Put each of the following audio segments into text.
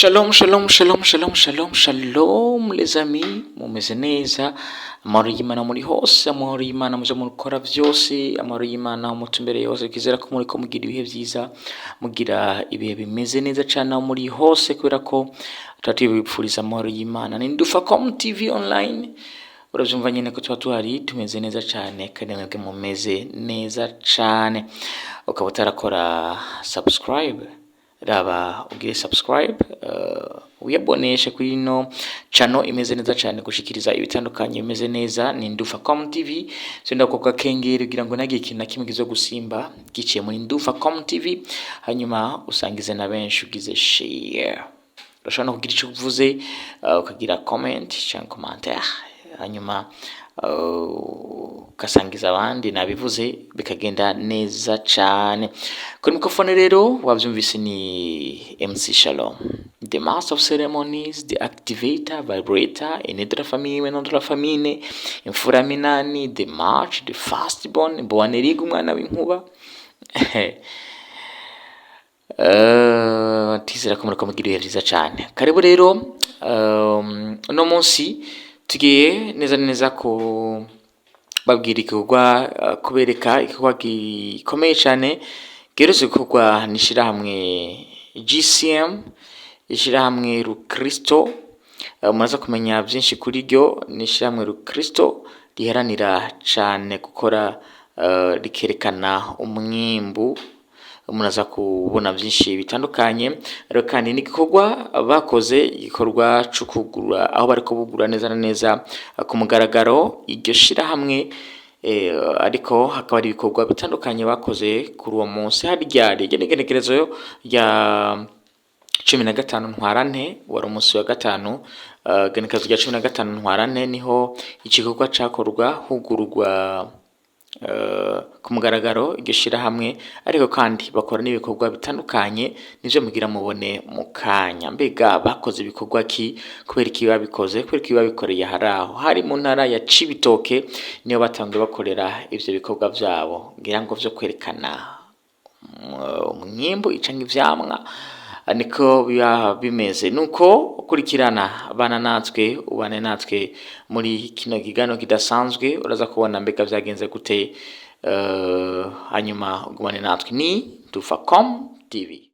Shalom, shalom, shalom, shalom, shalom, shalom les amis, mumeze neza, amahoro y'Imana muri hose, amahoro y'Imana muzo mukora vyose, amahoro y'Imana mutumbere yose, kizera ko muri ko mugira ibihe vyiza, mugira ibihe bimeze neza cyane aho muri hose, kubera ko turatibipfuriza amahoro y'Imana. Ni Ndufacom TV online, uravyumva nyene ko tuba tuhari tumeze neza cyane, kandi mwebwe mumeze neza cyane. Ukaba utarakora subscribe, raba ugire subscribe, uyaboneshe kuri no channel imeze neza cyane gushikiriza ibitandukanye imeze neza. Ni Ndufacom TV, senda koka kengeri kugira ngo nagiye ikintu kimwe kizo gusimba giciye muri Ndufacom TV, hanyuma usangize na benshi, ugize share, urashobora no kugira icyo uvuze, ukagira comment cyangwa commentaire, hanyuma ukasangiza abandi nabivuze bikagenda neza cyane. Kuri mikrofone rero wabyumvise ni MC Shalom, the master of ceremonies, the activator, vibrator, inedra famille, nondra famille, imfura minani, the march, the firstborn, Boaneriga umwana w'inkuba. Tizera ko muriko mugira ibihe vyiza cyane. Karibu rero, uno munsi tugiye neza ko babwira igikorwa, kubereka igikorwa gikomeye cyane geretse gukorwa n'ishirahamwe GCM, ishirahamwe Rukristo. Muraza kumenya byinshi kuri ryo. N'ishirahamwe Rukristo riharanira cyane gukora, rikerekana umwimbu. Muraza kubona byinshi bitandukanye rero, kandi n'igikorwa bakoze, igikorwa cyo kugura, aho bari kubugura neza na neza ku mugaragaro iryo shirahamwe. Ariko hakaba ari ibikorwa bitandukanye bakoze kuri uwo munsi. Harya igenekerezo ya 15 Ntwarante, wari umunsi wa gatanu, igenekerezo rya 15 Ntwarante niho igikorwa cyakorwa, hugururwa ku mugaragaro iryo shirahamwe. Ariko kandi bakora n'ibikorwa bitandukanye, nivyo mugira mubone mu kanya. Mbega bakoze ibikorwa ki? Kubera iki babikoze? Kubera iki babikoreye haraho hari mu ntara ya Cibitoke, niyo batangiye bakorera ivyo bikorwa vyabo, ngira ngo vyo kwerekana umwimbu icanga ivyamwa. Niko biba bimeze. Nuko ukurikirana bana natwe, ubane natwe muri kino gigano kidasanzwe, uraza kubona mbega vyagenze gute. Hanyuma ugumane natwe. Ni Ndufacom TV.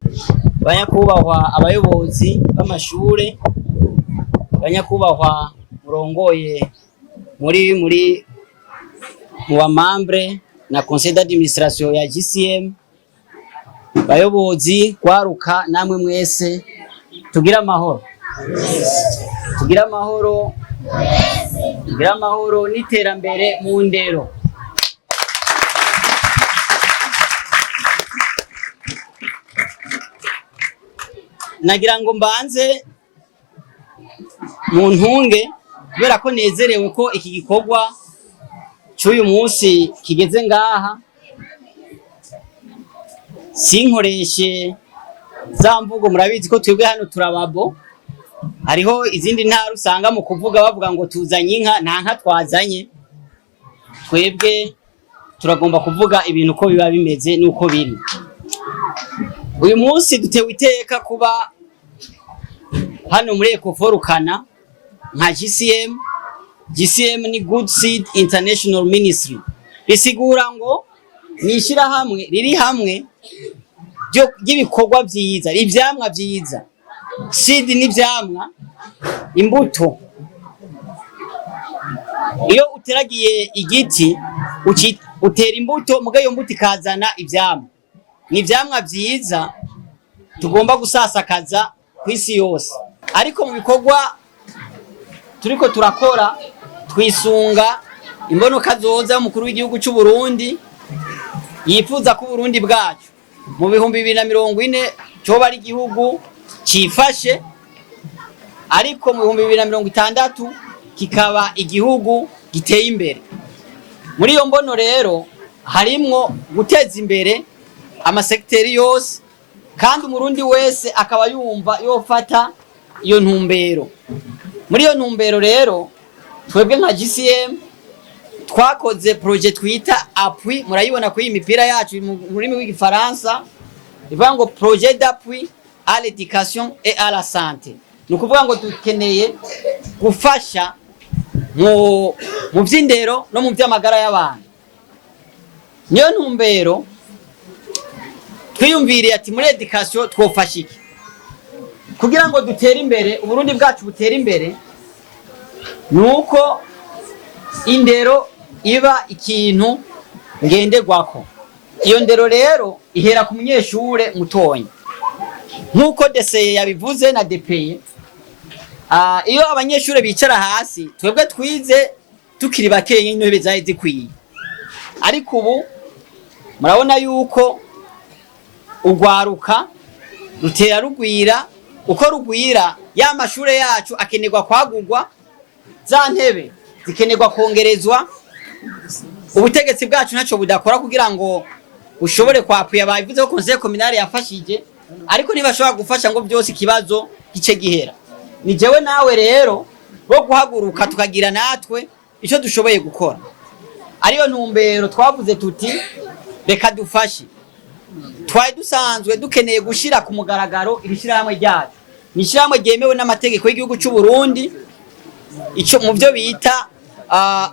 Banyakubahwa abayobozi b'amashure, banyakubahwa murongoye muri mu bamambre na conseil d'administration ya GCM, bayobozi kwaruka, namwe mwese tugira amahoro, tugira amahoro, tugira amahoro n'iterambere mu ndero. Nagira ngo mbanze mu ntunge, kubera ko nezerewe ko iki gikorwa cy'uyu munsi kigeze ngaha. Sinkoreshe za mvugo, murabizi ko twebwe hano turababo. Hariho izindi ntara usanga mu kuvuga bavuga ngo tuzanye inka, nta nka twazanye. Twebwe turagomba kuvuga ibintu ko biba bimeze nuko biri. Uyu munsi dutewe iteka kuba hano muri Ekoforukana nka GCM. GCM ni Good Seed International Ministry, bisigura ngo ni ishirahamwe riri hamwe ry'ibikorwa vyiza, ivyamwa vyiza. Seed ni vyamwa, imbuto. Iyo uteragiye igiti utera imbuto, muga iyo mbuto ikazana ivyamwa. Ni ivyamwa vyiza tugomba gusasakaza kw'isi yose. Ariko mu bikorwa turiko turakora, twisunga imbonoka zoza umukuru w'igihugu cy'u Burundi yifuza ko Burundi bwacu mu 2040 cyo bari igihugu cifashe, ariko mu 2060 kikaba igihugu giteye imbere. Muri iyo mbono rero harimwo guteza imbere amasekiteri yose, kandi umurundi wese akaba yumva yofata iyo ntumbero. Muri iyo ntumbero rero twebwe nka GCM twakoze projet twita appui, murayibona ko iyi mipira yacu mu rurimi rw'igifaransa, ivuga ngo projet d'appui à l'éducation et à la santé. Ni ukuvuga ngo dukeneye gufasha mu by'indero no mu by'amagara y'abantu. Niyo ntumbero twiyumviriye ati muri education twofasha iki kugira ngo dutere imbere, Uburundi bwacu butere imbere, nuko indero iba ikintu ngenderwako. Iyo ndero rero ihera ku munyeshure mutonya, nkuko DCE yabivuze na DPE. Iyo abanyeshure bicara hasi, twebwe twize tukiri bakeye intebe zaje zikwiye, ariko ubu murabona yuko urwaruka rutera rugwira. Uko rugwira, ya mashure yacu akenerwa kwagurwa, za ntebe zikenerwa kongerezwa. Ubutegetsi bwacu ntacyo budakora kugira ngo ushobore kwapuya. Babivuze ko conseil communal yafashije, ariko ntibashobora gufasha ngo byose ikibazo gice gihera. Ni jewe nawe rero bo guhaguruka tukagira natwe icyo dushoboye gukora. Ariyo ntumbero twavuze tuti reka dufashe. Twari dusanzwe dukeneye gushira ku mugaragaro irishirahamwe ryacu. Ni ishyirahamwe ryemewe n'amategeko y'igihugu cy'u Burundi, icyo mu byo bita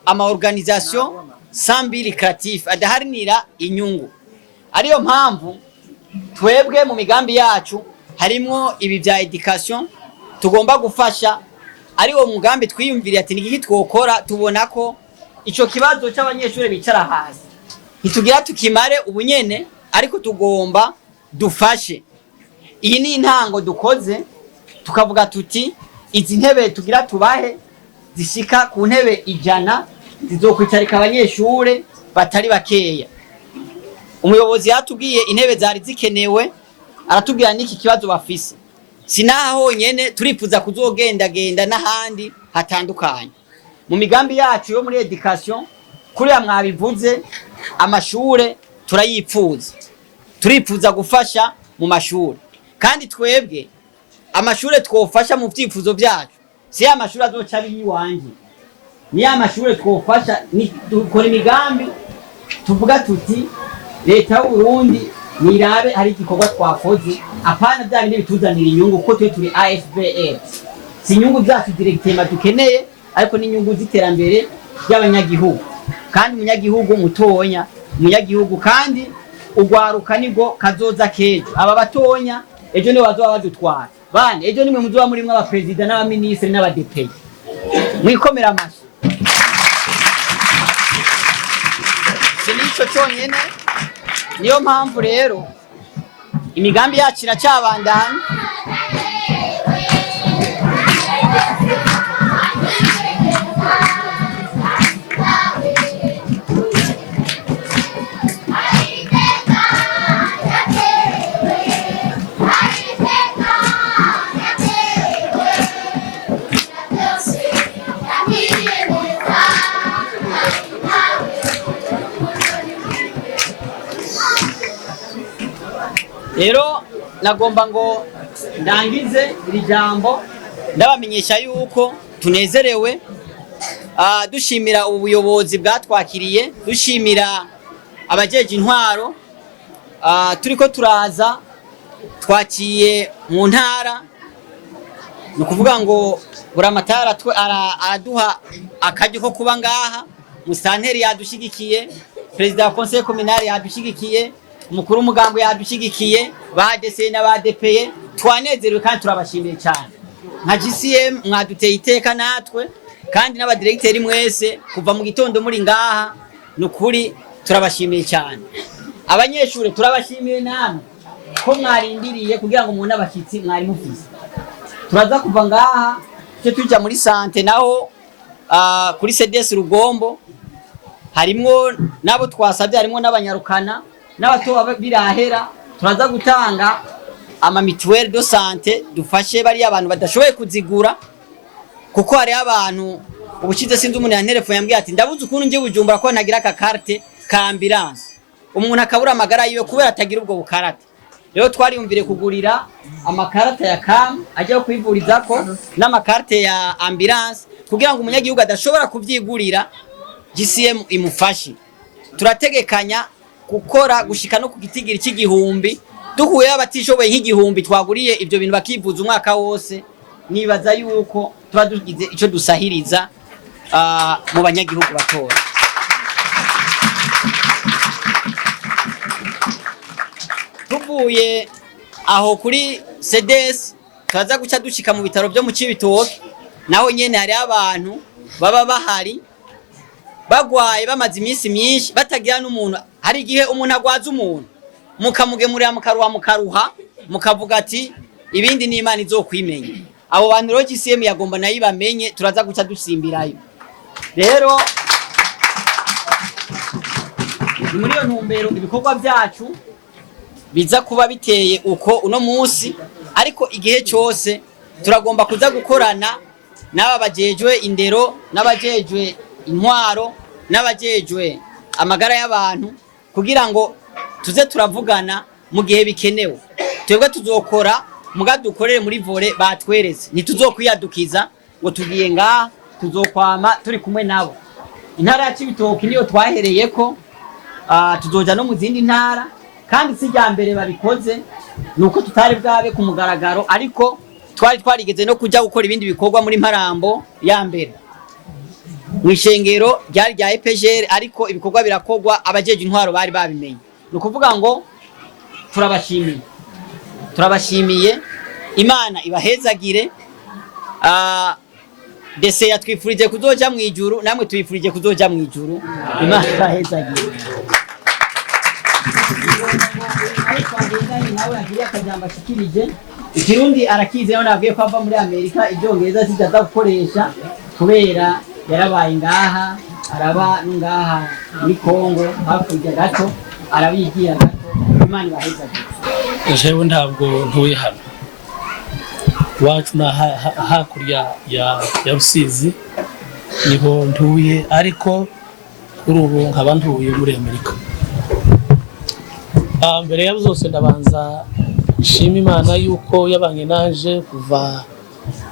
ama organisation sans but lucratif, adaharanira inyungu. Ariyo mpamvu twebwe mu migambi yacu harimo ibi bya education tugomba gufasha. Ariwo mugambi twiyumviriye ati nigiki twokora. Tubona ko ico kibazo cy'abanyeshuri bicara hasi ntitugira tukimare ubunyene, ariko tugomba dufashe. Iyi ni intango dukoze, tukavuga tuti izi ntebe tugira tubahe zishika ku ntebe 100 zizokwicarika abanyeshure batari bakeya. Umuyobozi yatubwiye intebe zari zikenewe, aratubwira niki kibazo bafise. Sinaha honyene, turifuza kuzogendagenda n'ahandi hatandukanye. Mu migambi yacu yo muri education, kuriya mwabivuze, amashure turayipfuza. Turifuza gufasha mu mashure, kandi twebwe amashure twofasha mu vyifuzo byacu si ya mashure azoca biyiwanje, ni ya mashure twofasha. Ni dukora imigambi tuvuga tuti leta y'u Burundi nirabe hari igikorwa twakoze, apana bya bindi bituzanira inyungu, kuko turi AFPR. Si inyungu zacu directement dukeneye, ariko ni inyungu ziterambere y'abanyagihugu, kandi umunyagihugu mutonya, umunyagihugu kandi ugwaruka nigo kazoza kejo. Aba batonya ejo ne bazoba badutwara bane, ejo nimwe muzoba muri mwa abapresident n'abaministre n'abadepeye. Mwikomera amashi. Sinico cyonyene. Niyo mpamvu rero imigambi yacu iracyabandana. Rero nagomba ngo ndangize iri jambo ndabamenyesha yuko tunezerewe, dushimira ubuyobozi bwatwakiriye, dushimira abajeje intwaro. Turiko turaza twakiye mu ntara, nukuvuga ngo buramatara araduha akajyo ko kuba ngaha. Musanteri yadushigikiye, president wa conseil communal yadushigikiye, umukuru w'umugambo yadushigikiye, ba DCE n'aba DPE. Twanezerewe kandi turabashimiye cyane. Nka GCM mwaduteye iteka natwe, kandi n'aba directeur mwese kuva mu gitondo muri ngaha, nukuri turabashimiye cyane. Abanyeshure turabashimiye namwe ko mwarindiriye kugira ngo umuntu abashitsi mwari mufise. Turaza kuva ngaha cyo tujya muri sante, naho kuri CDS Rugombo harimwo nabo twasabye, harimo n'abanyarukana n'abato birahera. Turaza gutanga ama mutuelle de santé dufashe bari abantu badashoboye kuzigura, kuko hari abantu ubushize sinzi umuntu yantelefone yambwiye ati ndabuze ukuntu nje Bujumbura ko ntagira aka carte ka ambulance, umuntu akabura amagara yiwe kubera atagira ubwo bukarate. Rero twariyumvire kugurira amakarata ya kam ajya kwivurizako n'amakarate ya ambulance, kugira ngo umunyagihugu adashobora kuvyigurira GCM imufashe. Turategekanya gukora gushika no ku gitigiri cy'igihumbi duhuye abatishoboye nk'igihumbi twaguriye ibyo bintu bakivuza umwaka wose, nibaza yuko tuba dugize icyo dusahiriza mu banyagihugu batoya. Tuvuye aho kuri CDS turaza guca dushika mu bitaro byo mu Cibitoke, naho nyene hari abantu baba bahari bagwaye bamaze iminsi myinshi batagira n'umuntu. Hari igihe umuntu agwaza umuntu mukamugemurira mukaruha mukavuga ati ibindi ni Imana izokwimenya. Abo bantu rero GCM yagomba nayo bamenye, turaza guca dusimbirayo. Rero muri iyo ntumbero ibikorwa byacu biza kuba biteye uko uno munsi, ariko igihe cyose turagomba kuza gukorana n'aba bajejwe indero, n'abajejwe intwaro, n'abajejwe amagara y'abantu, kugira ngo tuze turavugana mu gihe bikenewe. Twebwe tuzokora muga dukorere muri vore batweretse, ntituzokwiyadukiza ngo tugiye ngaha, tuzokwama turi kumwe nabo. Intara ya Cibitoke niyo twahereyeko, tuzoja no mu zindi ntara, kandi si rya mbere babikoze, nuko tutari bwabe ku mugaragaro, ariko twari twarigeze no kujya gukora ibindi bikorwa muri Mparambo ya mbere mu ishengero ryari rya EPGR, ariko ibikorwa birakorwa abajeje intwaro bari babimenye. Nukuvuga ngo turabashimiye, Imana ibahezagire. Dese yatwifurije kuzoja mu ijuru, namwe tuyifurije kuzoja mu ijuru. Imana ibahezagire. Nawe agiye akajambo ashikirije, ikirundi arakize, naho navuye ko ava muri Amerika, ibyongereza sijaza gukoresha kubera yarabaye ngaha, araba ngaha muri Kongo hakurya gato, arabigira gato. Imana ibahezagire. Jewe ntabwo ntuye hano iwacu, na hakurya ya Rusizi niho ntuye, ariko kuri ubu nkaba ntuye muri Amerika. Mbere ya byose ndabanza nshima Imana yuko yabanye naje kuva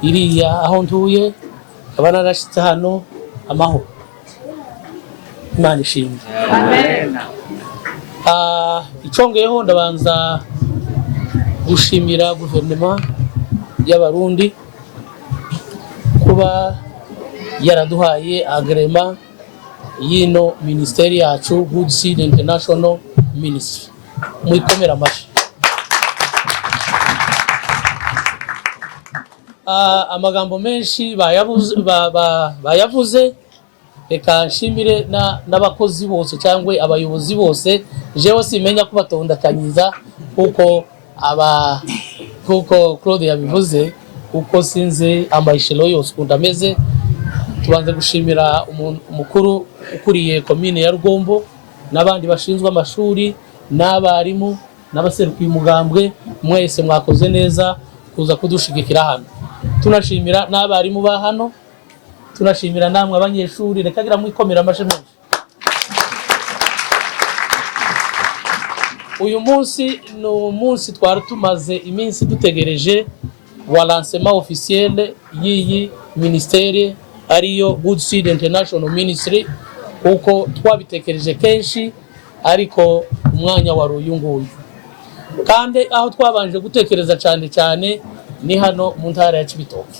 iriya aho ntuye, nkaba narashitse hano amahoro. Imana ishimwe. Amen. Icongeyeho ndabanza gushimira guverinoma y'Abarundi kuba yaraduhaye agrema y'ino ministeri yacu Good Seed International Ministry. Muyikomera amashi. Amagambo menshi bayavuze, reka nshimire n'abakozi bose cyangwa abayobozi bose. Jewe simenya kubatondakanyiza kuko Claude yabivuze, kuko sinze amashelo yose ukunda ameze. Tubanze gushimira umukuru ukuriye komine ya Rugombo, n'abandi bashinzwe amashuri, n'abarimu, n'abaserukiye umugambwe, mwese mwakoze neza kuza kudushigikira hano. Tunashimira n'abarimu ba hano, tunashimira namwe abanyeshuri, rekagira mwikomera amashe menshi. Uyu munsi ni umunsi twari tumaze iminsi dutegereje wa lancement officiel y'iyi ministeri ariyo Good Seed International Ministry, kuko twabitekereje kenshi, ariko umwanya wari uyu nguyu. Kandi aho twabanje gutekereza cyane ni hano mu ntara ya Cibitoke.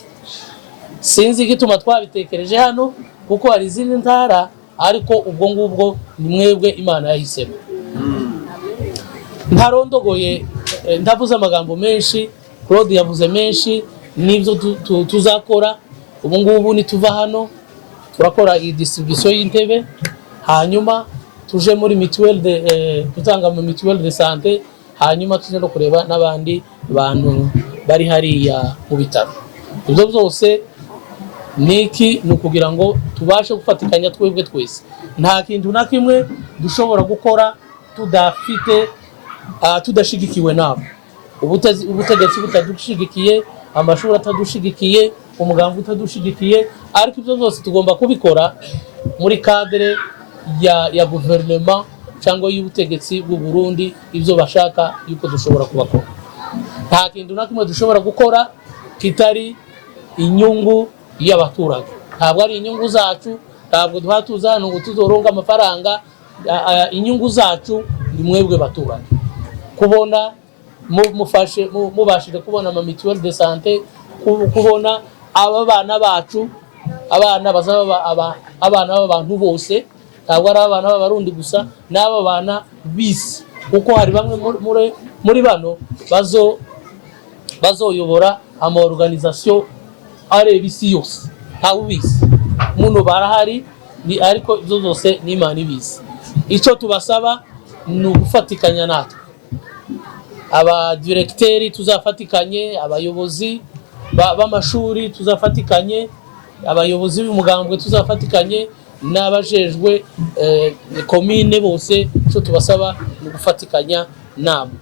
Sinzi igituma twabitekereje hano, kuko hari izindi ntara, ariko ubwo ngubwo ni mwebwe Imana yahisemo. Ntarondogoye, ndavuze amagambo menshi, Claude yavuze menshi, nibyo tuzakora. Ubu ngubu nituva hano turakora iyi distribution y'intebe, hanyuma tuje muri tutanga mu mutuelle de santé, hanyuma tuje no kureba n'abandi bantu bari hariya mu bitaro. Ibyo byose niki ni ukugira ngo tubashe gufatikanya twebwe twese. Nta kintu na kimwe dushobora gukora tudashigikiwe nabo. Ubutegetsi butadushigikiye, amashuri atadushigikiye, umugambi utadushigikiye, ariko ibyo byose tugomba kubikora muri cadre ya guverinoma cyangwa y'ubutegetsi bw'u Burundi, ibyo bashaka yuko dushobora kubakora. Nta kintu na kimwe dushobora gukora kitari inyungu y'abaturage. Ntabwo ari inyungu zacu, ntabwo duhatuzana ngo tuzoronga amafaranga. Inyungu zacu ni mwebwe baturage, kubona mufashe mubashije kubona ama mutuelle de santé, kubona aba bana bacu, abana bazaba abana b'abantu bose, ntabwo ari abana b'abarundi gusa, n'aba bana bisi, kuko hari bamwe muri bano bazoyobora ama organisation areba isi yose, ntawe ubizi muno barahari, ni ariko ibyo zose ni Imana ibizi. Icyo tubasaba ni ugufatikanya natwe, aba directeurs tuzafatikanye, abayobozi b'amashuri tuzafatikanye, abayobozi b'umugambwe tuzafatikanye, n'abajejwe commune bose. Icyo tubasaba ni ugufatikanya namwe.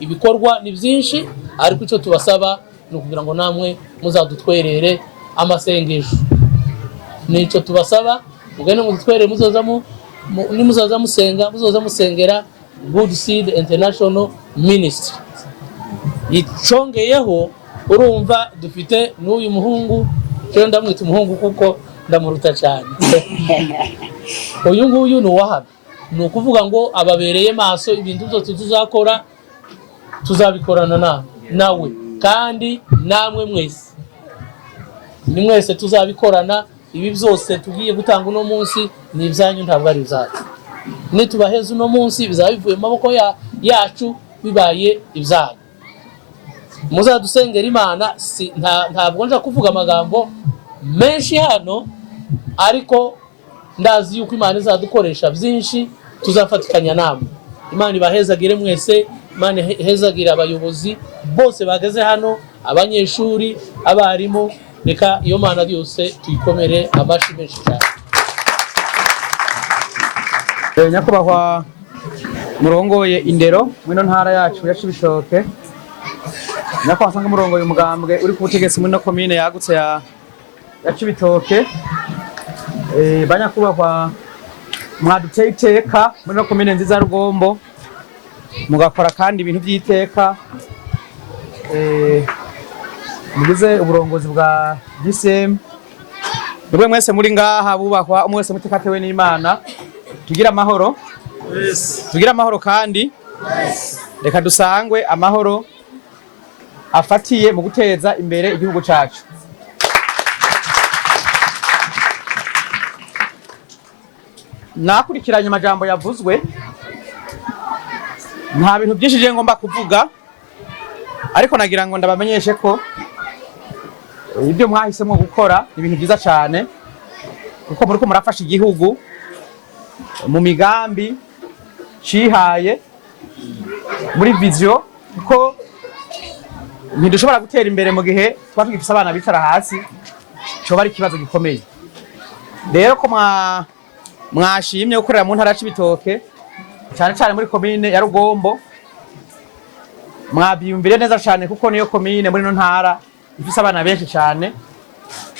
Ibikorwa ni byinshi, ariko icyo tubasaba ni ukugira ngo namwe muzadutwerere amasengesho. Nicyo tubasaba, mugende mudutwerere, muzoza musenga, muzoza musengera Good Seed International Ministry. Icongeyeho urumva dufite n'uyu muhungu, cyo ndamwita umuhungu kuko ndamuruta cyane. Uyu nguyu ni uwahaba, ni ukuvuga ngo ababereye maso, ibintu byose tuzakora tuzabikorana nawe, kandi namwe mwese ni mwese tuzabikorana. Ibi byose tugiye gutanga uno munsi ni ibyanyu, ntabwo ari ibyacu. Nitubaheza uno munsi bizaba bivuye mu maboko yacu, bibaye ibyanyu. Muzadusengera Imana. Ntabwo nja kuvuga amagambo menshi hano, ariko ndazi yuko Imana izadukoresha byinshi, tuzafatikanya namwe. Imana ibahezagire mwese, Imana ihezagire abayobozi bose bageze hano, abanyeshuri, abarimu. Reka iyo Mana yose tuyikomere amashi menshi cyane. Nyakubahwa murongoye indero mwino ntara yacu ya Cibitoke, nyakubahwa sanga murongoye umugambwe uri ku butegetsi muri no commune yagutse ya Cibitoke, banyakubahwa mwaduteye iteka muri no commune nziza ya Rugombo, mugakora kandi ibintu by'iteka, mugize uburongozi bwa GCM. Nubwo mwese muri ngaha bubahwa, umwe wese mutekatewe n'Imana, tugira amahoro. Tugira amahoro kandi reka dusangwe amahoro afatiye mu guteza imbere igihugu cyacu. Nakurikiranye amajambo yavuzwe, nta bintu byinshi je ngomba kuvuga, ariko nagira ngo ndabamenyeshe ko ibyo mwahisemo gukora ni ibintu byiza cyane, kuko muri ko murafasha igihugu mu migambi cihaye muri vision, kuko ntidushobora gutera imbere mu gihe twatugifise abana bicara hasi, cyo bari kibazo gikomeye. Rero ko mwashimye gukorera mu ntara Cibitoke, cyane cyane muri commune ya Rugombo, mwabyumvire neza cyane, kuko niyo commune muri no ntara ifise abana benshi cyane,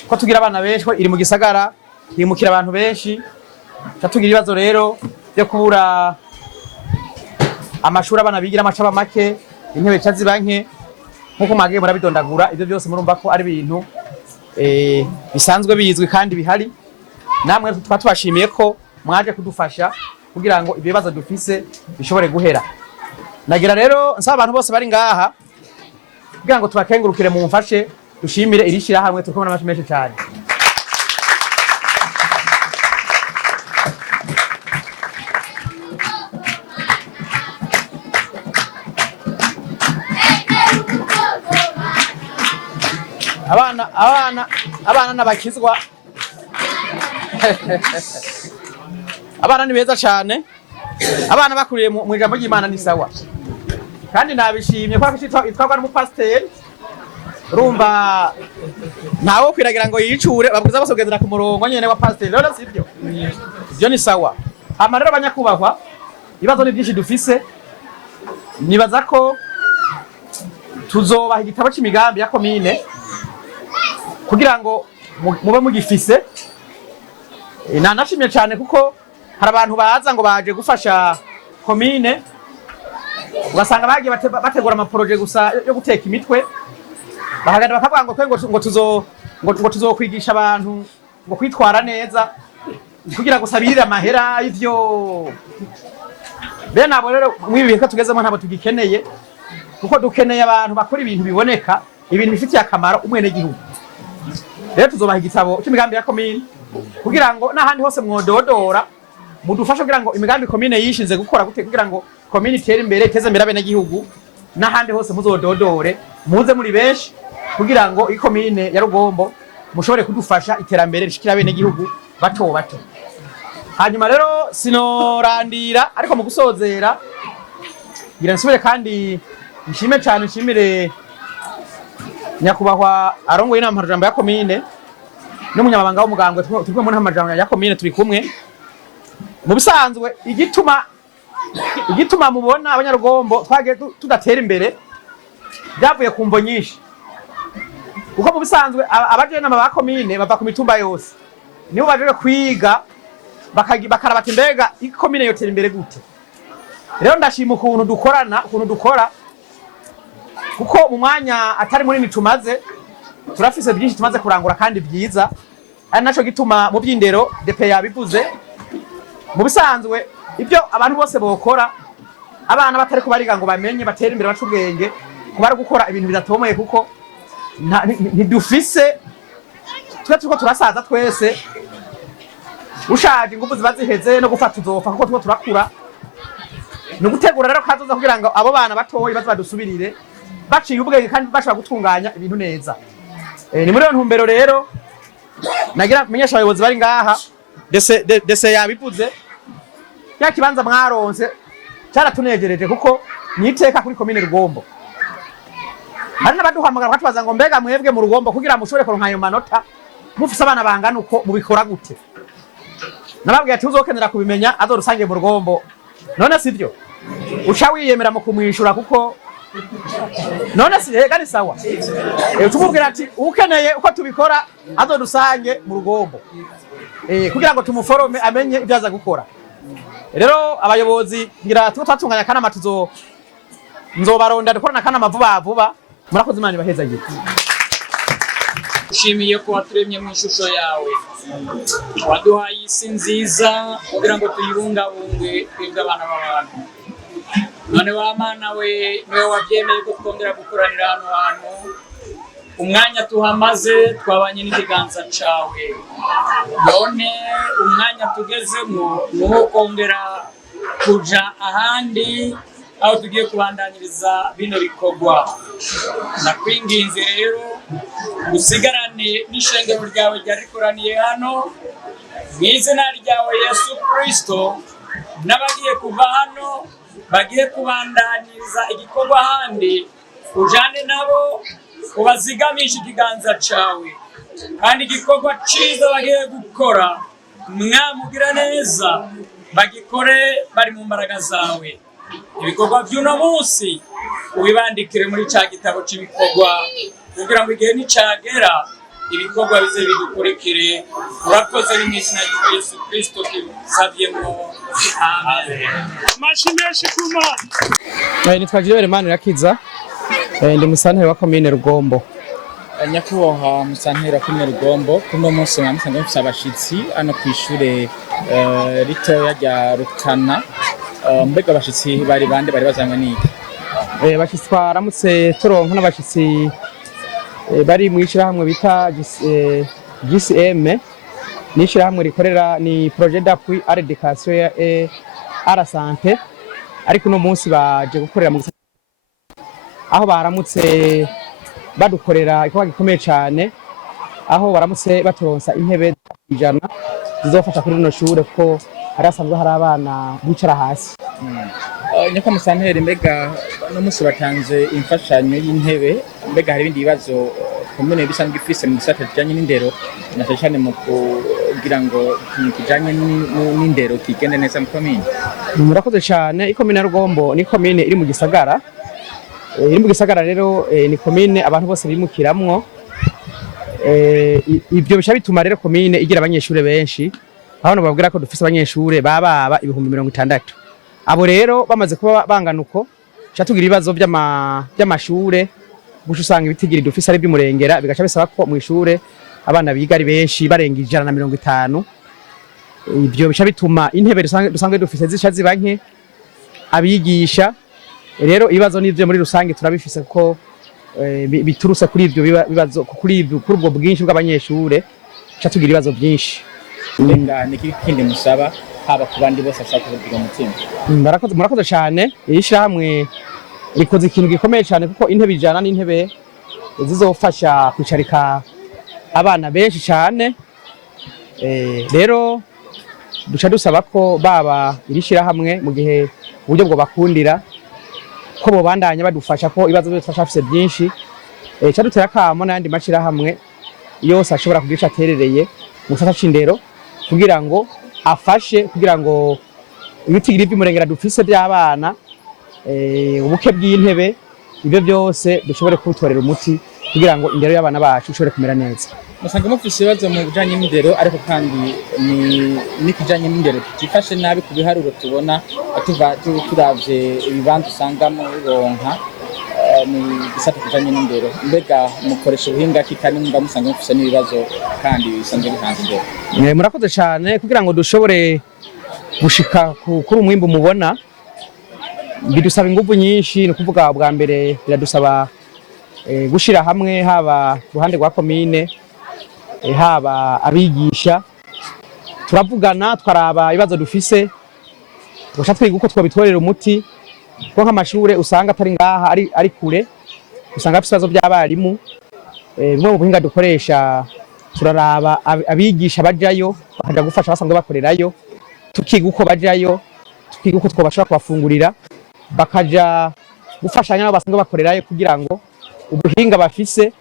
ko tugira abana benshi, ko iri mu gisagara himukira abantu benshi, tugira ibibazo rero byo kubura amashuri abana bigira amacaba make, intebe caziba nke, nkuko mwagiye murabidondagura. Ibyo byose murumva ko ari ibintu bisanzwe bizwi kandi bihari. Namwe twatubashimiye ko mwaje kudufasha kugira ngo ibyo bibazo dufise bishobore guhera. Nagira rero nsaba abantu bose bari ngaha kugira ngo tubakengurukire mu mfashe, dushimire irishira hamwe, turiko n'amashi menshi cyane. Abana nabakizwa. Abana ni beza cyane, abana bakuriye mu ijambo ry'Imana ni sawa, kandi nabishimye kwa itwagwa n'umupasiteri. Urumva ntawo kwiragira ngo yicure, babwiza bose kugendera ku murongo nyene wa pasiteri, rero sibyo, ibyo ni sawa. Hama rero banyakubahwa, ibibazo ni byinshi dufise, nibaza ko tuzobaha igitabo c'imigambi ya commune kugira ngo mube mugifise. Nanashimye cyane kuko hari abantu baza ngo baje gufasha commune, ugasanga bagiye bategura amaproje gusa yo guteka imitwe, bahagana bakavuga ngo tuzokwigisha abantu ngo kwitwara neza kugira gusabirira amahera y'ivyo. Bene abo rero mwibihe ko tugezemo ntabo tugikeneye, kuko dukeneye abantu bakora ibintu biboneka, ibintu bifitiye akamaro umwene gihugu. Rero tuzobaha igitabo cy'imigambi ya komine kugira ngo n'ahandi hose mwododora mudufashe kugira ngo imigambi komine yishinze gukora gute kugira ngo komine itere imbere, iteze imbere abene gihugu, n'ahandi hose muzododore muze muri benshi kugira ngo ikomine ya Rugombo mushobore kudufasha iterambere rishikira abene gihugu bato bato. Hanyuma rero sinorandira, ariko mu gusozera ngira nsubire kandi nshime cyane, nshimire nyakubahwa arongoye inama mpuzamajambo ya komine n'umunyamabanga w'umugambwe turi mu nama mpuzamajambo ya komine turi kumwe. Mu bisanzwe igituma mubona abanyarugombo twagiye tudatera imbere byavuye ku mvo nyinshi, kuko mu bisanzwe abajenama ba komine bava ku mitumba yose, nibo baje kwiga bakaraba ati mbega ikomine yotera imbere gute. Rero ndashima ukuntu dukora, kuko mu mwanya atari munini tumaze turafise byinshi tumaze kurangura kandi byiza, ari naco gituma mu by'indero DP yabivuze. Mu bisanzwe ibyo abantu bose bokora, abana batari kubariga ngo bamenye batera imbere bacu ubwenge, kubara gukora ibintu bidatomoye, kuko ntidufise turiko turasaza twese, ushaje ingufu ziba ziheze no gufata uzofa kuko tuba turakura. Ni ugutegura rero kazoza kugira ngo abo bana batoye baze badusubirire baciye ubwenge kandi bashobora gutunganya ibintu neza. Ni muri iyo ntumbero rero nagira kumenyesha abayobozi bari ngaha, dese yabivuze, ya kibanza mwaronse cyaratunejereje kuko niteka kuri komine Rugombo. Hari n'abaduhamagara batubaza ngo mbega mwebwe mu Rugombo kugira mushobore kuronka ayo manota mufise abana bangana uko mubikora gute? Nababwiye ati uzokenera kubimenya azorusange mu Rugombo. None sivyo uca wiyemera mu kumwishura, kuko none si gani sawa. Tumubwira ati ukeneye uko tubikora azorusange mu Rugombo, kugira ngo tumuforome amenye ibyo aza gukora. Rero abayobozi ngira twatunganya kanama nzobaronda dukorana kanama vuba. Murakoze, Imana ibaheza gihe. Ushimiye ko waturemye mu ishusho yawe, waduhaye isi nziza kugira ngo tuyibungabunge twebwe abana b'abantu. None wa Mana we niwe wabyemeye ko twongera gukoranira hano hantu, umwanya tuhamaze twabanye n'ikiganza cawe. None umwanya tugezemo nuwo kongera kuja ahandi aho tugiye kubandanyiriza bino bikorwa. Nakwinginze rero usigarane n'ishengero ryawe ryari rikoraniye hano, mu izina ryawe Yesu Kristo, n'abagiye kuva hano bagiye kubandanyiriza igikorwa ahandi, ujane nabo ubazigamisha ikiganza cawe, kandi igikorwa ciza bagiye gukora mwamugira neza bagikore bari mu mbaraga zawe. Ibikorwa by'uno munsi ubibandikire muri ca gitabo cy'ibikorwa, kugira ngo igihe nicagera ibikorwa bize bidukurikire. Urakoze mu izina rya Yesu Kristo tusavyemo, amen. Mashimeshi kuma Nitwa Gilbert Manirakiza, ndi musanteri wa komine Rugombo. Nyakubahwa musanteri wa komine Rugombo, kuno munsi mwamusanze mufise abashitsi hano kw'ishure ritoya rya Rutana. Mbega abashitsi bari bande bari bazanywe n'iki? Abashitsi twaramutse turonka n'abashitsi bari mu ishirahamwe bita GCM, ni ishirahamwe rikorera ni projet d'appui à l'éducation à la santé, ariko uno munsi baje gukorera mu aho baramutse badukorera ikorwa gikomeye cyane, aho baramutse baturonsa intebe 100 zizofasha kuri rino shure ko harasanzwe hari abana bicara hasi. Nyako musanteri, mbega no munsi batanze imfashanyo y'intebe, mbega hari ibindi bibazo komune bisanzwe ifise mu gisata kijanye n'indero, na cyane mu kugira ngo kijanye n'indero kigende neza mu komine? Murakoze cyane. Ikomine Rugombo ni komine iri mu gisagara, rero ni komine abantu bose bimukiramwo. Ibyo bisha bituma rero komine igira abanyeshure benshi, aho no babwira ko dufise abanyeshure baba 60,000. Abo rero bamaze kuba bangana uko cyatugira ibibazo by'amashure, guca usanga ibitigiri dufise ari by'umurengera, bigaca bisaba ko mu ishure abana biga ari benshi barenga 150. Ibyo bisha bituma intebe dusanzwe dufise zica ziba nke, abigisha rero ibibazo n'ivyo muri rusange turabifise ko biturutse kuri ivyo bibazo kuri ubwo bwinshi bw'abanyeshure cha tugira ibibazo byinshi. Mbega niki kindi musaba haba ku bandi bose ashaka kugira umutima? Murakoze cyane. Ishirahamwe rikoze ikintu gikomeye cyane kuko intebe ijana n'intebe zizofasha kwicarika abana benshi cyane. Rero duca dusaba ko baba irishirahamwe mu gihe uburyo bwo bakundira ko bo bandanya badufasha ko ibibazo byo twashafise byinshi. Ca dutera kamo n'andi mashirahamwe yose ashobora kugisha aterereye mu gisata c'indero kugira ngo afashe kugira ngo ibitigiri by'umurengera dufise by'abana ubuke bw'intebe ibyo byose dushobore kubitorera umuti kugira ngo indero y'abana bacu ishobore kumera neza. Musanga mufise ibibazo mu bijanye n'indero ariko kandi ni kijanye n'indero tifashe nabi ku biharuro tubona turavye ibibanza usangamo ronka mu gisata kijanye n'indero. Mbega mukoresha ubuhinga kikani mba musanga mufise n'ibibazo kandi bisanzwe bihanze indero? Murakoze cyane kugira ngo dushobore gushika kuri umwimbo mubona bidusaba ingufu nyinshi. Ni kuvuga bwa mbere biradusaba gushira hamwe haba ruhande rwa komine haba abigisha turavugana twaraba ibibazo dufise gusha twiga uko twabitorera umuti ko nk'amashure usanga atari ngaha ari kure usanga afite ibibazo by'abarimu. Bimwe mu buhinga dukoresha turaraba abigisha bajayo bakaja gufasha basanzwe bakorerayo tukiga uko bajayo tukiga uko twabashaka kubafungurira bakaja gufashanya nabo basanzwe bakorerayo kugira ngo ubuhinga bafise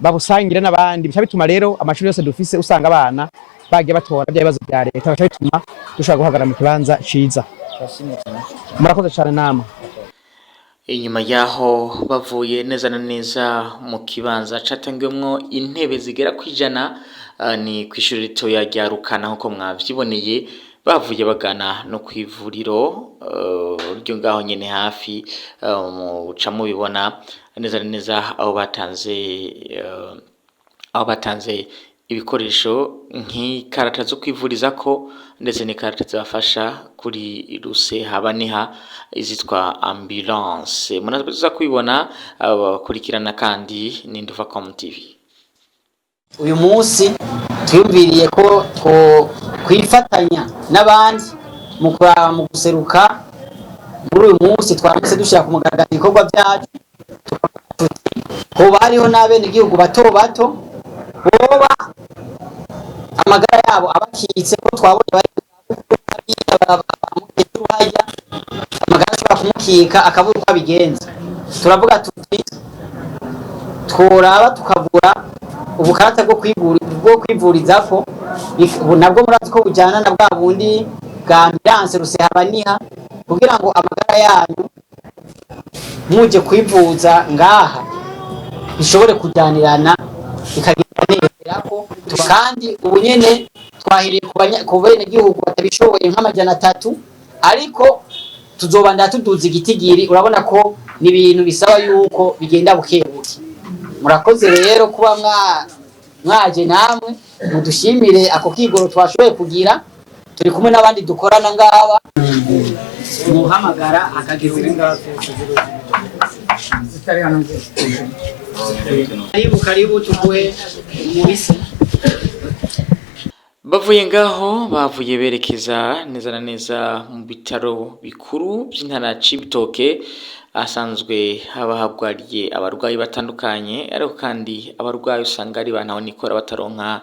babusangire n'abandi. Bica bituma rero amashuri yose dufise usanga abana bagiye batora bya bibazo bya leta bica bituma dushobora guhagarara mu kibanza ciza. Murakoze cyane nama. Inyuma yaho bavuye neza na neza mu kibanza catangwemwo intebe zigera kwijana ni kwishuri ritoya rya Rukana nkuko mwavyiboneye bavuye bagana no kwivuriro ryo ngaho nyene hafi muca mubibona neza neza aho batanze ibikoresho nk'ikarata zo kwivurizako ndetse n'ikarata zibafasha kuri ruse habaniha izitwa ambulance. Munaza kubibona abakurikirana kandi ni Nduvacom TV. Uyu munsi twiyumviriye ko kwifatanya n'abandi mu guseruka muri uyu munsi twamaze dushaka kumugaragaza ibikorwa byacu ko bariho n'abene igihugu bato boba amagara yabo abakitse ko twabonye bari hajya amagara ashobora kumukika akabura uko abigenza. Turavuga tuti tworaba tukavura ubukarata bwo kwivurizako nabwo murazi ko bujyana na bwa bundi bwa ambulance rusehabaniha kugira ngo amagara yanyu muje kwivuza ngaha bishobore kujyanirana bikagenda neza ko kandi ubu nyene twahiriye ku bene gihugu batabishoboye nk'amajana 3 ariko tuzobanda tuduza igitigiri. Urabona ko ni ibintu bisaba yuko bigenda bukebuke. Murakoze rero kuba mwaje namwe mudushimire ako kigoro twashoboye kugira. Turi kumwe n'abandi dukorana ngaba muhamagara akagira karibu tukuhe mubise. Bavuye ngaho bavuye berekeza neza na neza mu bitaro bikuru by'intara Cibitoke asanzwe habagwariye abarwayi batandukanye ariko kandi abarwayi usanga ari banaho nikora bataronka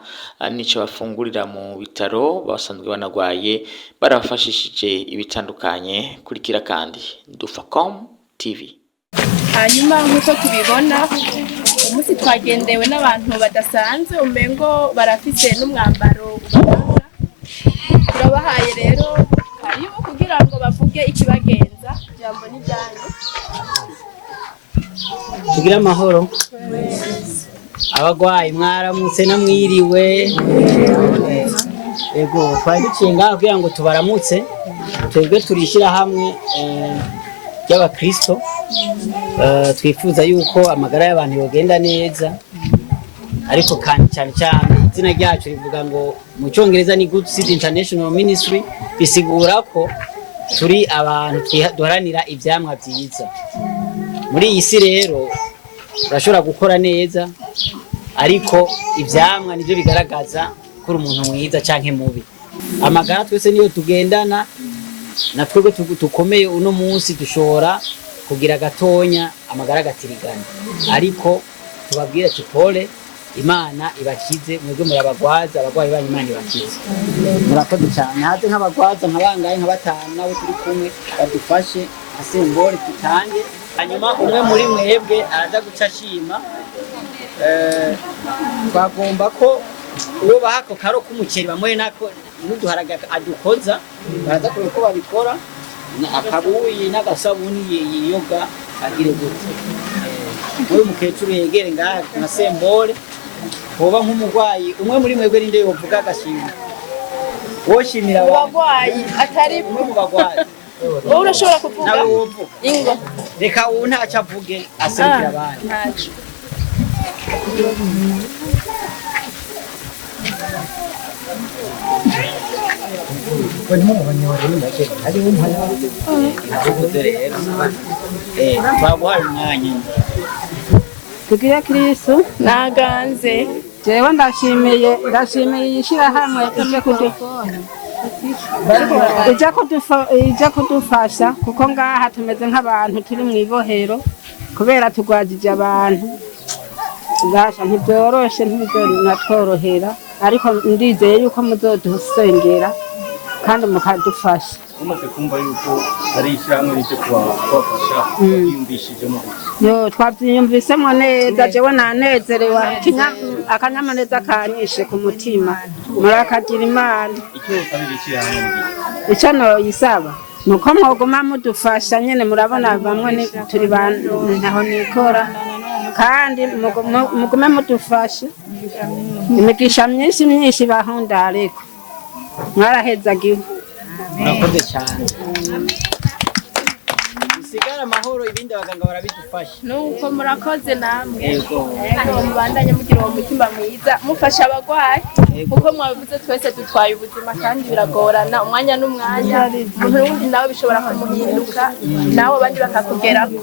nico bafungurira mu bitaro basanzwe banagwaye barabafashishije ibitandukanye. Kurikira kandi Nduvacom TV. Hanyuma nk'uko tubibona umunsi twagendewe n'abantu badasanzwe umengo barafise n'umwambaro ubaranga. Turabahaye rero karibu kugira ngo bavuge ikibagenza. Jambo ni ryanyu. Tugira amahoro. Abagwayi mwaramutse na mwiriwe. Ego twari ngaho kugira ngo tubaramutse. Twebwe turishira hamwe y'abakristo twifuza yuko amagara y'abantu yogenda neza ariko kandi cyane izina ryacu rivuga ngo mu Cyongereza ni Good Seed International Ministry bisigura ko turi abantu duharanira ivyamwa vyiza. Muri iyi si rero urashobora gukora neza ariko ivyamwa nivyo bigaragaza ko uri umuntu mwiza canke mubi. Amagara twese niyo tugendana, na twebwe tukomeye uno munsi dushobora kugira gatonya amagara agatirigana, ariko tubabwira ati pole, Imana ibakize, mwebwe murabagwaza, abagwayi banyu Imana ibakize. Murakoze cyane. Haze nk'abagwaza nkabangaye nka batanu nabo turi kumwe badufashe asembore tutange, hanyuma umwe muri mwebwe araza guca ashima. Twagomba ko uwo bahako karo k'umuceri bamuhe nako n'uduharaga adukoza, baraza kureba ko babikora, akabuyi n'agasabuni yiyoga agire gute. Uyu mukecuru yegere ngaha nka sembore, hoba nk'umugwayi umwe muri mwebwe ninde yovuga agashimira, woshimira abagwayi atari umwe mu bagwayi. wowe urashobora kuvuga nawe wovuga ingo, reka uwo ntaco avuge aserukira abandi. ntaco twaguhaye umwanya. Tugira Kristo naganze jewe ndashimiye ishirahamwe ija kudufasha kuko ngaha tumeze nk'abantu turi mw'ibohero kubera tugwajije abantu. Gasha ntibyoroshe ntibizonatworohera, ariko ndizeye yuko muzodusengera kandi mukadufasha. Umaze kumva yuko hari ishyirahamwe rije kubafasha yumvishije mu Yo twavyiyumvisemo neza, jewe nanezerewe, akanyamuneza kanyishe ku mutima. Murakagira Imana. icyo usabira ishyirahamwe Ico noyisaba nuko mwoguma mudufasha nyene, murabona bamwe turi ntaho nikora, kandi mugume mudufasha. Imigisha myinshi bahunda, ariko mwarahezagiwe. Murakoze cyane. Sigara amahoro, ibindi abaganga barabidufasha. nuko murakoze namwe. Yego. Mubandanye mugira uwo mutima mwiza mufasha abagwayi, kuko mwabivuze twese dutwaye ubuzima kandi biragorana, umwanya n'umwanya, umuntu wundi nawe bishobora kumuhinduka, nawe abandi bakakugerako.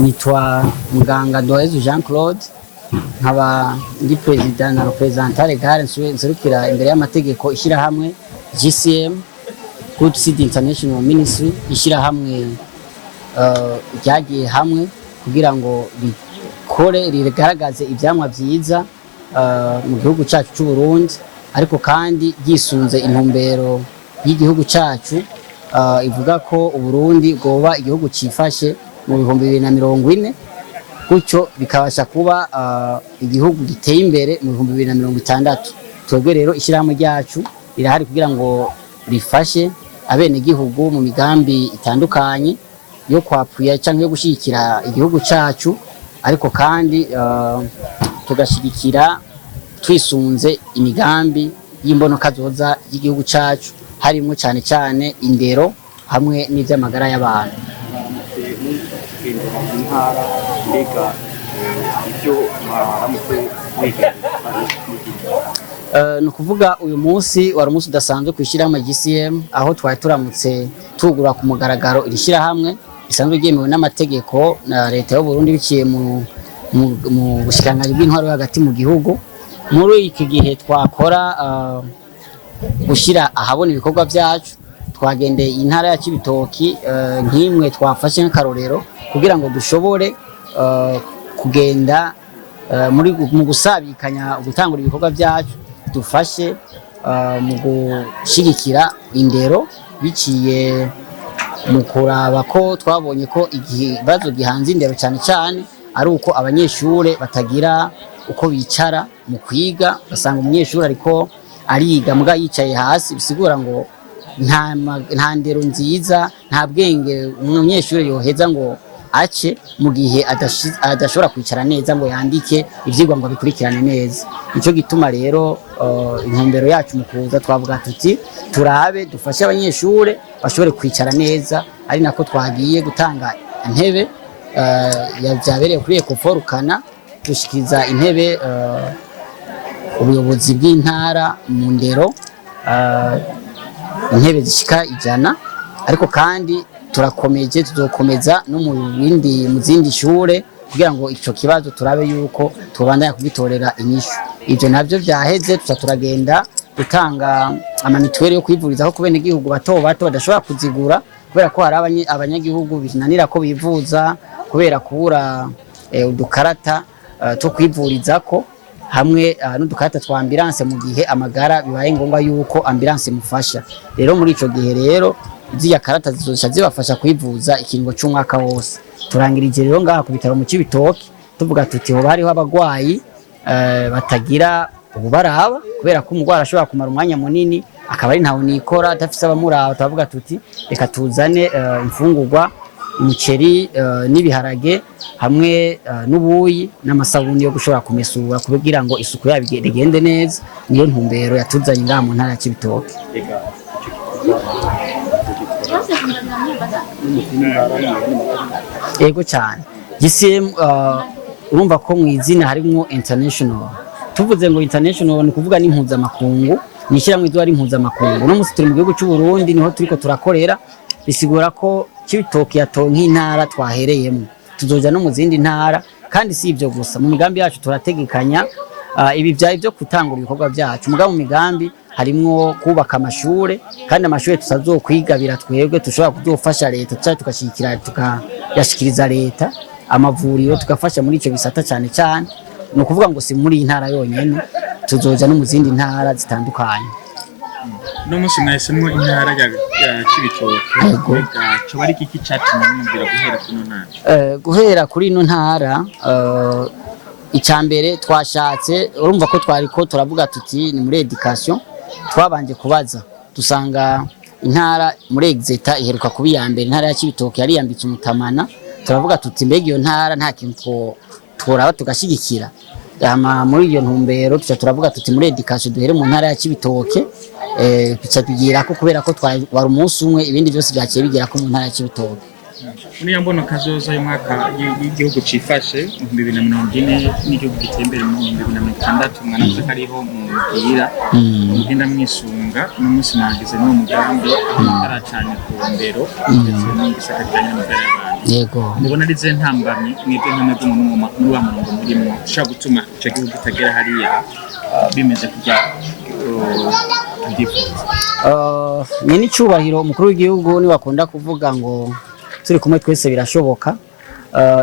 Nitwa muganga Dohezu Jean Claude, nkaba ndi president na representant legal nserukira imbere y'amategeko ishyirahamwe GCM, Good Seed International Ministry, ishyirahamwe ryagiye hamwe kugira ngo rikore rigaragaze ivyamwa vyiza mu gihugu cyacu cy'u Burundi, ariko kandi ryisunze intumbero y'igihugu cyacu ivuga ko Uburundi bwoba igihugu cifashe mu 2040, gutyo bikabasha kuba igihugu giteye imbere mu 2060. Twebwe rero ishyirahamwe ryacu rirahari kugira ngo rifashe abenegihugu mu migambi itandukanye yo kwapuya cyangwa yo gushyigikira igihugu cyacu, ariko kandi tugashigikira twisunze imigambi y'imbonokazoza y'igihugu cyacu, harimo cyane cyane indero hamwe n'iby'amagara y'abantu. intara mbega ibyo mwaramutse ni ukuvuga uyu munsi wari umunsi udasanzwe ku ishyirahamwe GCM, aho twari turamutse tugura ku mugaragaro iri shyirahamwe risanzwe ryemewe n'amategeko na leta y'u Burundi biciye mu bushikiranganji bw'intwaro hagati mu gihugu. Muri iki gihe twakora gushyira ahabona ibikorwa byacu, twagendeye intara ya Cibitoki nk'imwe twafashe nk'akarorero kugira ngo dushobore kugenda mu gusabikanya gutangura ibikorwa byacu, dufashe mu gushyigikira indero biciye mu kuraba ko twabonye ko ikibazo gihanze indero cyane cyane ari uko abanyeshuri batagira uko bicara mu kwiga, basanga umunyeshuri ariko ariga muga yicaye hasi, bisigura ngo nta ndero nziza, nta bwenge umunyeshuri yoheza ngo ace mu gihe adashobora kwicara neza ngo yandike ivyigwa ngo bikurikirane neza. Nico gituma rero intumbero yacu mu kuza twavuga tuti turabe dufashe abanyeshure bashobore kwicara neza, ari nako twagiye gutanga intebe byabereye kuri Ekoforukana, dushikiriza intebe ubuyobozi bw'intara mu ndero, intebe zishika 100 ariko kandi turakomeje tuzokomeza no mu zindi shure kugira ngo ico kibazo turabe yuko tubandanya kugitorera inyishu. Ivyo navyo vyaheze tuca turagenda gutanga amamituweli yo kwivurizaho kubene igihugu bato bato badashobora kuzigura kubera ko hari abanyagihugu binanira ko bivuza kubera kubura udukarata two kwivurizako hamwe n'udukarata twa ambulance mu gihe amagara bibaye ngombwa yuko ambulance mufasha. Rero muri ico gihe rero iziya karata zizosha zibafasha kwivuza ikingo c'umwaka wose. Turangirije rero ngaha ku bitaro mu Cibitoke tuvuga tuti ho bariho abagwayi batagira ububaraba kubera ko umugwara ashobora kumara umwanya munini akaba ari ntawe nikora adafise abamuraba. Turavuga tuti reka tuzane imfungurwa umuceri n'ibiharage hamwe n'ubuyi n'amasabuni yo gushobora kumesura kugira ngo isuku yabo igende neza. Niyo ntumbero yatuzanye ngaha mu ntara ya Cibitoke. Ego cyane GCM urumva ko mu izina harimo international. Tuvuze ngo international ni kuvuga ni mpuzamakungu, ni ishyirahamwe izo ari mpuzamakungu. No musi turi mu gihugu cy'u Burundi niho turiko turakorera, bisigura ko Cibitoke yato nk'intara twahereyemo tuzoja no mu zindi ntara. Kandi si ivyo gusa, mu migambi yacu turategekanya ibi byaye byo gutangura ibikorwa byacu. Mugabo mu migambi harimwo kubaka amashure, kandi amashure tusazokwigabira twebwe tushobora kuzofasha leta cyangwa tukashikira tukayashikiriza leta. Amavuriro tukafasha muri ico bisata cyane cyane, no kuvuga ngo si muri intara yonyene, tuzoja no mu zindi ntara zitandukanye. No musi mwahisemwo intara ya Cibitoke, cyo bari kiki cyatumye mwumvira guhera kuno ntara? Guhera kuri ino ntara icambere twashatse, urumva ko twariko turavuga tuti ni muri education. Twabanje kubaza dusanga intara muri exeta iheruka kubi ya mbere, intara ya Cibitoke yari yambitse umutamana. Turavuga tuti mbega iyo ntara nta kintu tworaba tugashigikira. Muri iyo ntumbero tuca turavuga tuti muri education duhere mu ntara ya Cibitoke. Bica bigira ko kubera ko wari umunsi umwe ibindi byose byaciye bigira ko mu ntara ya Cibitoke. Muri yambono kazoza y'umwaka y'igihugu cifashe 2040 n'igihugu gitembere mu 2060 mwana hariho mu gira mugenda mwisunga n'umunsi nagize no mugambi ataracanye ku ndero ndetse n'isaka cyane n'amagara y'abantu. Yego mubona rize ntambamye mwebwe nkamwe muri wa murongo murimo ushaka gutuma ico gihugu kitagera hariya bimeze kujya nyene icubahiro umukuru w'igihugu ni bakunda kuvuga ngo turi kumwe twese birashoboka.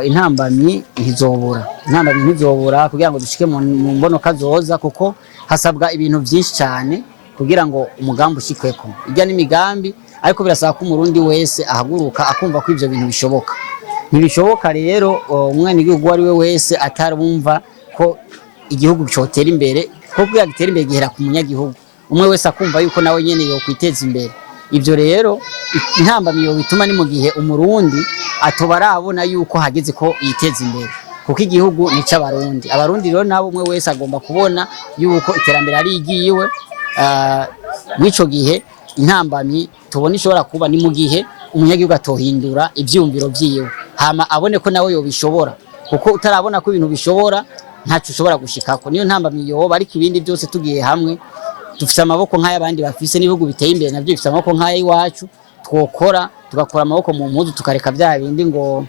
Intambamyi ntizobura kugira ngo dushike mu mbono kazoza, kuko hasabwa ibintu byinshi cyane kugira ngo umugambi ushikweko. Ijya n'imigambi ariko birasaba ko umurundi wese ahaguruka akumva ko ivyo bintu bishoboka. Ntibishoboka rero umwana igihugu ari we wese atarumva ko igihugu cyotera imbere, ko kugira gitera imbere gihera ku munyagihugu umwe wese akumva yuko nawe nyene yo kwiteza imbere. Ivyo rero intambamiyo bituma ni mu gihe umurundi atobarabona yuko hageze ko yiteza imbere, kuko igihugu ni cy'abarundi. Abarundi rero nabo umwe wese agomba kubona yuko iterambere ari igiyiwe. Mwico gihe intambamyi tubona ishobora kuba ni mu gihe umunyagihugu atohindura ivyumviro vyiwe, hama abone ko nawe yo bishobora, kuko utarabona ko ibintu bishobora ntacu ushobora gushikako. Niyo ntambamyi yoba, ariko ibindi byose tugiye hamwe dufise amaboko nk'ayabandi bafise n'ibihugu biteye imbere navyo bifise amaboko nk'ayiwacu, twokora tugakora amaboko mu mpuzu tukareka bya bindi ngo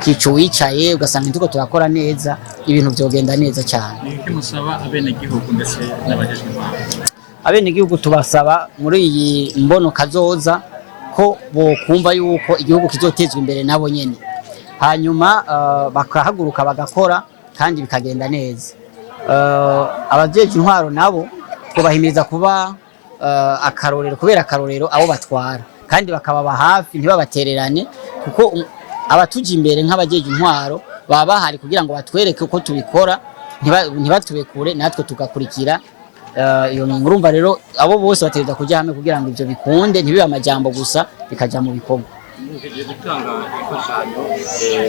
kicu wicaye ugasanga tuko turakora neza, ibintu byogenda neza cyane. Niki musaba abene gihugu ndetse n'abajejwe intwaro? Abene gihugu tubasaba muri iyi mbono kazoza ko bo kumva yuko igihugu kizotezwa imbere nabo nyene, hanyuma bakahaguruka bagakora kandi bikagenda neza. Abajejwe intwaro nabo kubahimiriza kuba akarorero, kubera akarorero abo batwara, kandi bakababa hafi ntibabatererane, kuko abatuja imbere nk'abajeje intwaro baba bahari kugira ngo batwereke uko tubikora, ntibatubekure natwe tugakurikira. Iyo murumva rero abo bose bategereza kujya hamwe kugira ngo ivyo bikunde, ntibibe amajambo gusa, bikaja mu bikorwa. Mugiye gutanga imfashanyo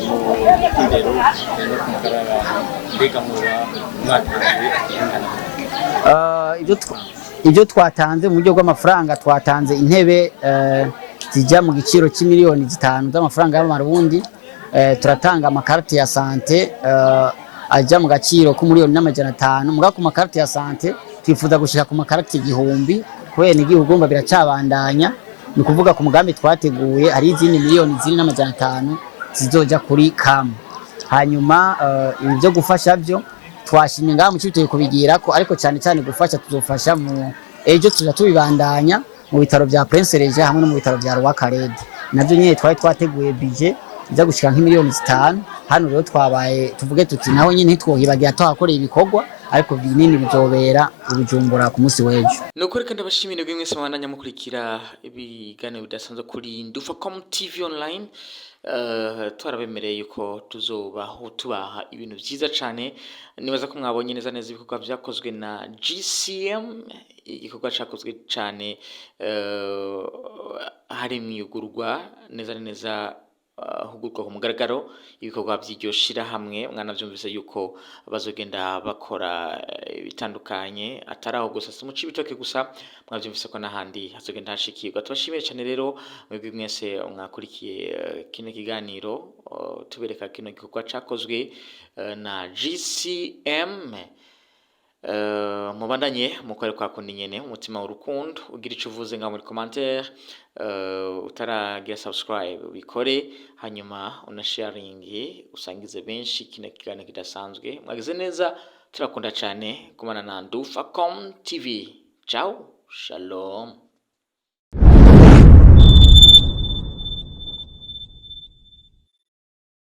mu ndero no kugarara mbega mu mwatanze ibyo twatanze mu buryo bw'amafaranga. Twatanze intebe zijya mu giciro c'imiliyoni 5 z'amafaranga y'amarundi. Turatanga amakarite ya sante ajya mu gaciro k'umiliyoni n'500. Muga ku makarite ya sante twifuza gushika ku makarite 1000, kubera igihugu ngomba biracabandanya. ni kuvuga ku mugambi twateguye hari izindi miliyoni ziri n'amajana 5 zizoja kuri kamu. Hanyuma ibi byo gufasha byo twashimye ngaha mu cyutoye kubigira ko, ariko cyane cyane gufasha tuzofasha mu ejo tuza tubibandanya mu bitaro bya Prince Regis hamwe no mu bitaro bya Rwakarede. Navyo nyine twateguye budget iza gushika nk'imiliyoni 5. Hano rero twabaye tuvuge tuti naho nyine ntitwohibagiye atahakoreye ibikorwa, ariko binini bizobera Ubujumbura ku munsi w'ejo. Nukuri kandi abashimire bwe mwese mwandanya mukurikira ibiganiro bidasanzwe kuri Ndufacom TV online. Twarabemereye yuko tuzobaho tubaha ibintu byiza cyane. Nibaza ko mwabonye neza neza ibikorwa byakozwe na GCM, igikorwa cyakozwe cyane hari mwiyugurwa neza neza hugurwa ku mugaragaro ibikorwa by'iryo shirahamwe. Mwana byumvise yuko bazogenda bakora bitandukanye ataraho gusa mu Cibitoke gusa, mwabyumvise ko n'ahandi hazogenda hashikirwa. Tubashimiye cyane rero mwebwe mwese mwakurikiye kino kiganiro tubereka kino gikorwa cyakozwe na GCM. Mubandanye mukore kwa kundi nyene umutima w'urukundo, ugira ico uvuze nga muri commentaire, utaragira subscribe bikore, hanyuma unasharing usangize benshi kino kiganiro kidasanzwe. Mwagize neza, turakunda cyane kumana na Ndufacom TV. Ciao, shalom.